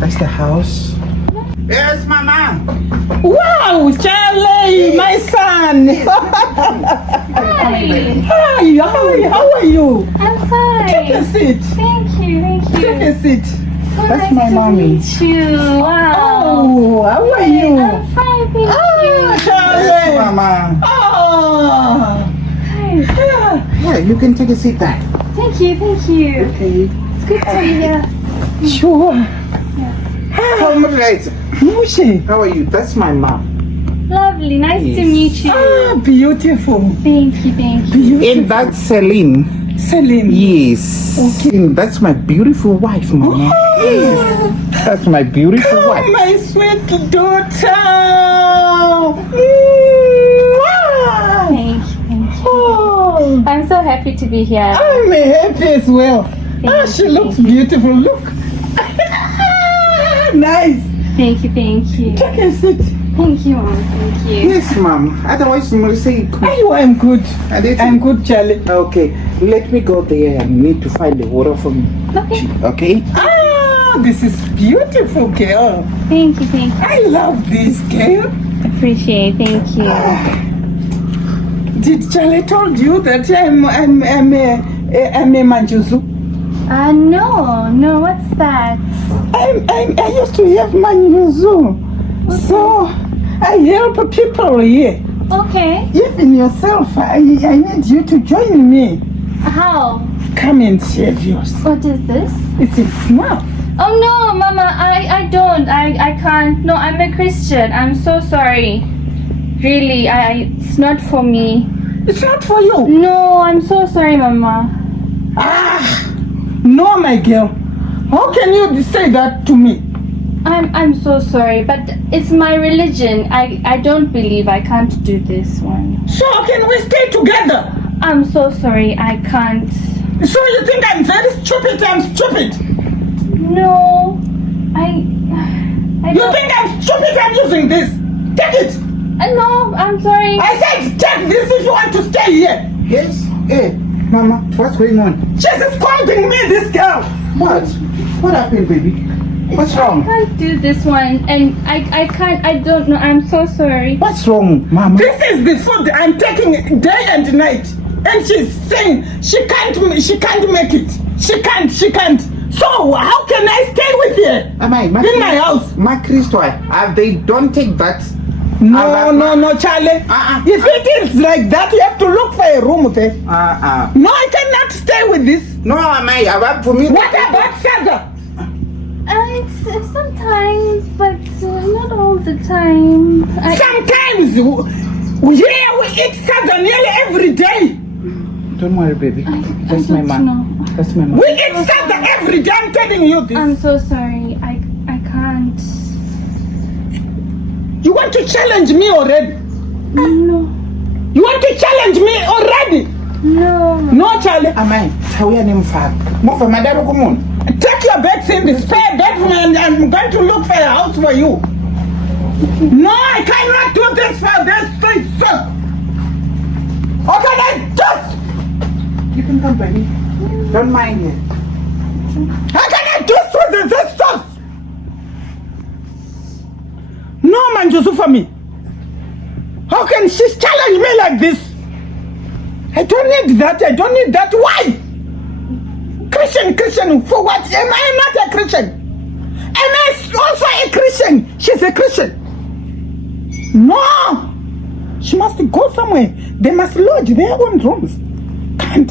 that's the house. Yes, Mama. Wow, Charlie, my son. Hi. Hi, how are you? I'm fine. Take a seat. Thank you. Take a seat. So That's nice my to mommy. meet you. Wow. Oh, how are you? I'm fine, thank Ah, you. Yes, Charlie. Mama. Oh. Hi. Yeah, you can take a seat there. Thank you, thank you. Okay. It's good to be here. Sure. Comrades, Mushe. how are you? That's my mom. Lovely, nice to Yes. meet you. Ah, beautiful. Thank you, thank you. Beautiful. And that's Celine. Celine. Yes. Okay. And that's my beautiful wife, Mama. Yes. That's my beautiful Oh, wife. my sweet daughter. Mwah. Thank you. Oh, I'm so happy to be here. I'm happy as well. Ah, she looks beautiful. Look. Nice. Thank you, thank you. Take a seat. Thank you, Mom. Thank you. Yes, Mom. Otherwise, you will say. I'm good. I did- I'm good, Charlie. Okay, let me go there. I need to find the water for me. Okay. Okay? Ah, this is beautiful, girl. Thank you, thank you. I love this girl. Appreciate it. Thank you. Did Charlie told you that I'm a Manjuzu? No, what's that? I used to have Manjuzu, so I help people here. Okay. Even yourself, I need you to join me. How? Come and shave yours. What is this? It's a snuff. Oh no, Mama, I don't. I can't. No, I'm a Christian. I'm so sorry. Really, it's not for me. It's not for you. No, I'm so sorry, Mama. Ah, no, my girl. How can you say that to me? I'm so sorry, but it's my religion. I don't believe I can't do this one. So can we stay together? I'm so sorry, I can't. So you think I'm very stupid? I'm stupid. No, I You don't. think I'm stupid? I'm using this. Take it. No, I'm sorry. I said take this if you want to stay here. Yes? Hey, Mama, what's going on? She's scolding me, this girl. What? What happened, baby? What's I wrong? can't do this one, and I can't. I don't know. I'm so sorry. What's wrong, Mama? This is the food I'm taking day and night. And she's saying she can't make it. She can't. So how can I stay with her? In my house? My Christo, they don't take that. No, Charlie. Uh-uh. If it is like that, you have to look for a room there. Uh-uh. No, I cannot stay with this. No, for me. What about Saga? It's sometimes, but not all the time. Sometimes here we eat Saga nearly every day. Don't worry, baby. That's my don't mom. know. That's my mom. We eat Saga every day. I'm telling you this. I'm so sorry. I can't. You want to challenge me already? No. You want to challenge me already? No. No, Charlie. Amai, tawia ni mfano. Mufa madaro kumun. Take your bags in the spare bedroom and I'm going to look for a house for you. No, I cannot do this for this street, sir. Okay, then just. You can come, baby. Don't mind it. How can I do this with this stuff? No, Manjusu for me. How can she challenge me like this? I don't need that. I don't need that. Why? Christian, for what? Am I not a Christian? Am I also a Christian? She's a Christian. No! She must go somewhere. They must lodge their own rooms. Can't.